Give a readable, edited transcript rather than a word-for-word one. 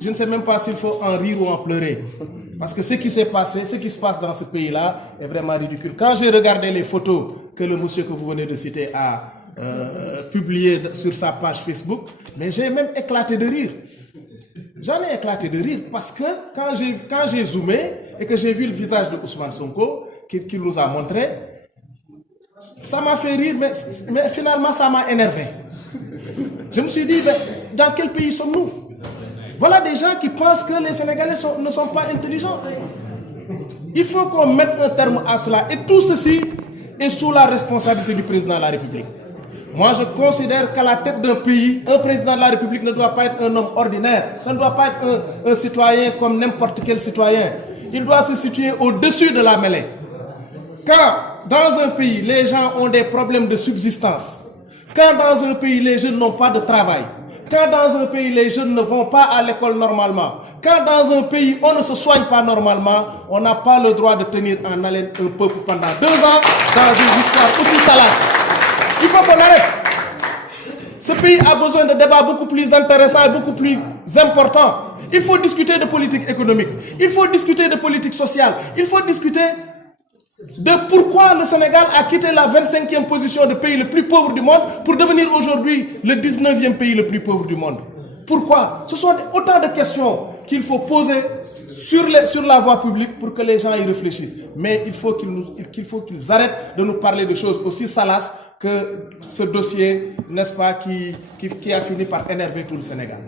Je ne sais même pas s'il faut en rire ou en pleurer. Parce que ce qui s'est passé, ce qui se passe dans ce pays-là est vraiment ridicule. Quand j'ai regardé les photos que le monsieur que vous venez de citer a publiées sur sa page Facebook, mais j'ai même éclaté de rire. J'en ai éclaté de rire parce que quand j'ai zoomé et que j'ai vu le visage de Ousmane Sonko qu'il nous a montré, ça m'a fait rire, mais finalement ça m'a énervé. Je me suis dit, dans quel pays sommes-nous? Voilà des gens qui pensent que les Sénégalais ne sont pas intelligents. Il faut qu'on mette un terme à cela. Et tout ceci est sous la responsabilité du président de la République. Moi, je considère qu'à la tête d'un pays, un président de la République ne doit pas être un homme ordinaire. Ça ne doit pas être un citoyen comme n'importe quel citoyen. Il doit se situer au-dessus de la mêlée. Quand dans un pays, les gens ont des problèmes de subsistance, quand dans un pays, les jeunes n'ont pas de travail, quand dans un pays, les jeunes ne vont pas à l'école normalement, quand dans un pays, on ne se soigne pas normalement, on n'a pas le droit de tenir en haleine un peuple pendant 2 ans dans une histoire aussi salace. Il faut qu'on arrête. Ce pays a besoin de débats beaucoup plus intéressants et beaucoup plus importants. Il faut discuter de politique économique, il faut discuter de politique sociale, il faut discuter de pourquoi le Sénégal a quitté la 25e position de pays le plus pauvre du monde pour devenir aujourd'hui le 19e pays le plus pauvre du monde. Pourquoi? Ce sont autant de questions qu'il faut poser sur la voie publique pour que les gens y réfléchissent. Mais il faut qu'ils arrêtent de nous parler de choses aussi salaces que ce dossier, n'est-ce pas, qui a fini par énerver tout le Sénégal.